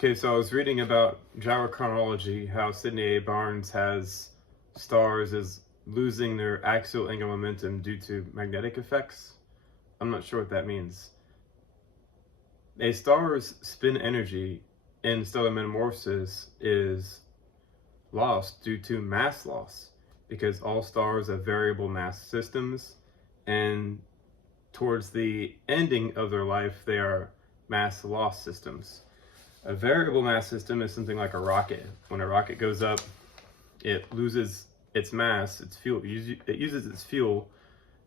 Okay, so I was reading about gyrochronology, how Sidney A. Barnes has stars as losing their axial angular momentum due to magnetic effects. I'm not sure what that means. A star's spin energy in stellar metamorphosis is lost due to mass loss because all stars have variable mass systems, and towards the ending of their life, they are mass loss systems. A variable mass system is something like a rocket. When a rocket goes up, it loses its mass, its fuel. It uses its fuel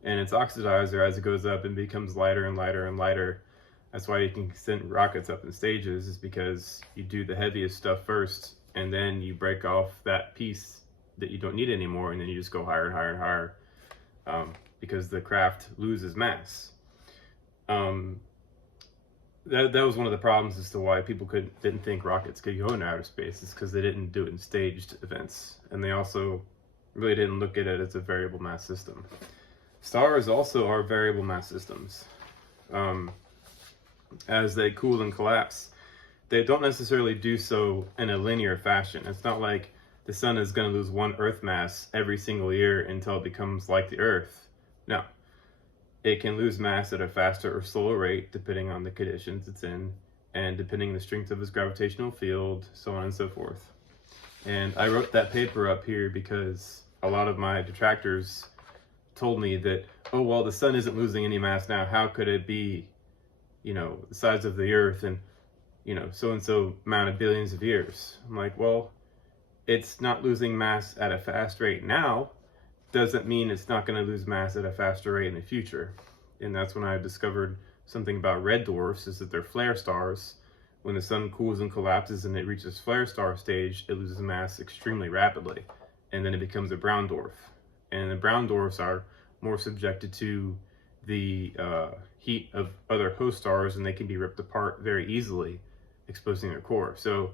and its oxidizer as it goes up and becomes lighter and lighter and lighter. That's why you can send rockets up in stages, is because you do the heaviest stuff first, and then you break off that piece that you don't need anymore, and then you just go higher and higher and higher, because the craft loses mass. That was one of the problems as to why people didn't think rockets could go into outer space, is because they didn't do it in staged events, and they also really didn't look at it as a variable mass system. Stars also are variable mass systems. As they cool and collapse, they don't necessarily do so in a linear fashion. It's not like the sun is going to lose one Earth mass every single year until it becomes like the Earth. No. It can lose mass at a faster or slower rate depending on the conditions it's in, and depending on the strength of its gravitational field, so on and so forth. And I wrote that paper up here because a lot of my detractors told me that, oh, well, the sun isn't losing any mass now. How could it be, the size of the Earth and, so-and-so amount of billions of years? I'm like, well, it's not losing mass at a fast rate now. Doesn't mean it's not going to lose mass at a faster rate in the future. And that's when I discovered something about red dwarfs, is that they're flare stars. When the sun cools and collapses and it reaches flare star stage, it loses mass extremely rapidly, and then it becomes a brown dwarf. And the brown dwarfs are more subjected to the heat of other host stars, and they can be ripped apart very easily, exposing their core. So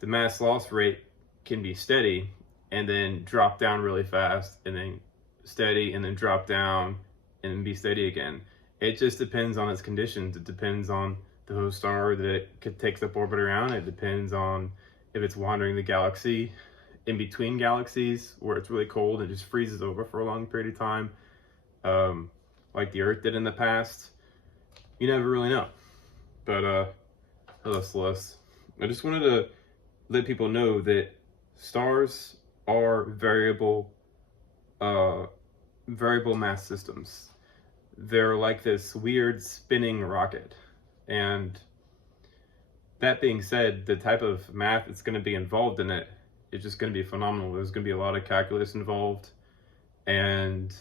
the mass loss rate can be steady and then drop down really fast, and then steady, and then drop down, and then be steady again. It just depends on its conditions. It depends on the host star that it takes up orbit around. It depends on if it's wandering the galaxy in between galaxies where it's really cold and just freezes over for a long period of time, like the Earth did in the past. You never really know. But hello, Celeste. I just wanted to let people know that stars are variable mass systems. They're like this weird spinning rocket. And that being said, the type of math that's going to be involved in it is just going to be phenomenal. There's going to be a lot of calculus involved. And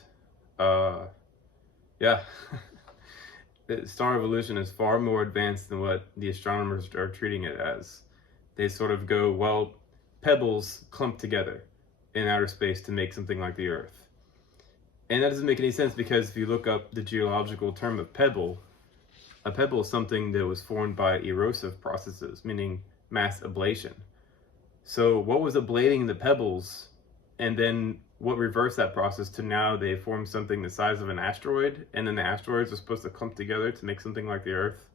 yeah, star evolution is far more advanced than what the astronomers are treating it as. They sort of go, well, pebbles clump together in outer space to make something like the Earth. And that doesn't make any sense, because if you look up the geological term of pebble, a pebble is something that was formed by erosive processes, meaning mass ablation. So what was ablating the pebbles, and then what reversed that process to now they formed something the size of an asteroid, and then the asteroids are supposed to clump together to make something like the Earth?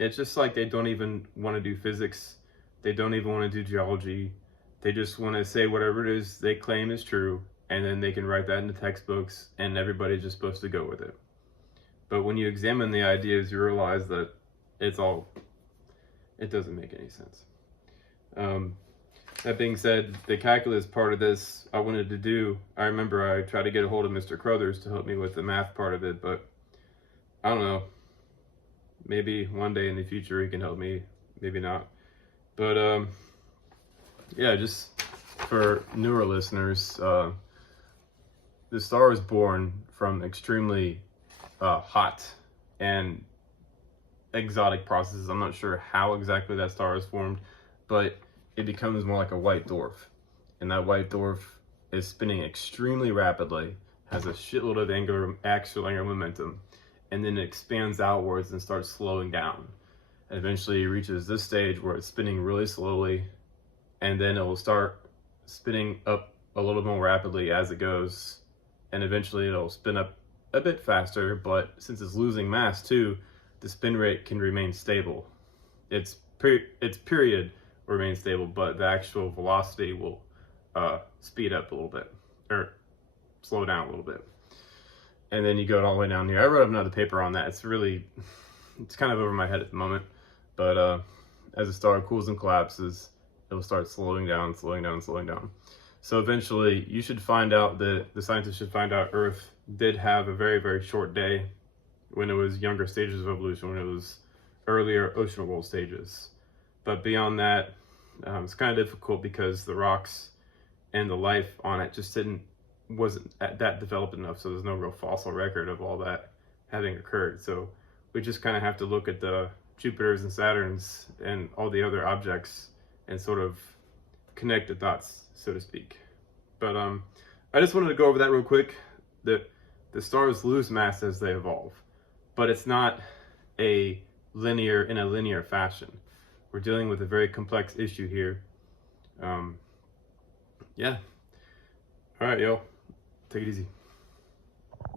It's just like they don't even want to do physics. They don't even want to do geology. They just want to say whatever it is they claim is true, and then they can write that in the textbooks, and everybody's just supposed to go with it. But when you examine the ideas, you realize that it doesn't make any sense. That being said, the calculus part of this I wanted to do. I remember I tried to get a hold of Mr. Crothers to help me with the math part of it, but I don't know. Maybe one day in the future he can help me, maybe not. But yeah, just for newer listeners, the star was born from extremely hot and exotic processes. I'm not sure how exactly that star is formed, but it becomes more like a white dwarf. And that white dwarf is spinning extremely rapidly, has a shitload of axial angular momentum, and then it expands outwards and starts slowing down. And eventually it reaches this stage where it's spinning really slowly, and then it will start spinning up a little more rapidly as it goes, and eventually it'll spin up a bit faster, but since it's losing mass too, the spin rate can remain stable. its period will remain stable, but the actual velocity will speed up a little bit, or slow down a little bit. And then you go all the way down here. I wrote up another paper on that. It's kind of over my head at the moment, but as the star cools and collapses, it'll start slowing down, slowing down, slowing down. So eventually you should find out that the scientists should find out Earth did have a very, very short day when it was younger stages of evolution, when it was earlier ocean world stages. But beyond that, it's kind of difficult because the rocks and the life on it just wasn't that developed enough. So there's no real fossil record of all that having occurred. So we just kind of have to look at the Jupiters and Saturns and all the other objects and sort of connect the dots, so to speak. But I just wanted to go over that real quick. That the stars lose mass as they evolve, but it's not in a linear fashion. We're dealing with a very complex issue here. Yeah. All right, yo. Take it easy.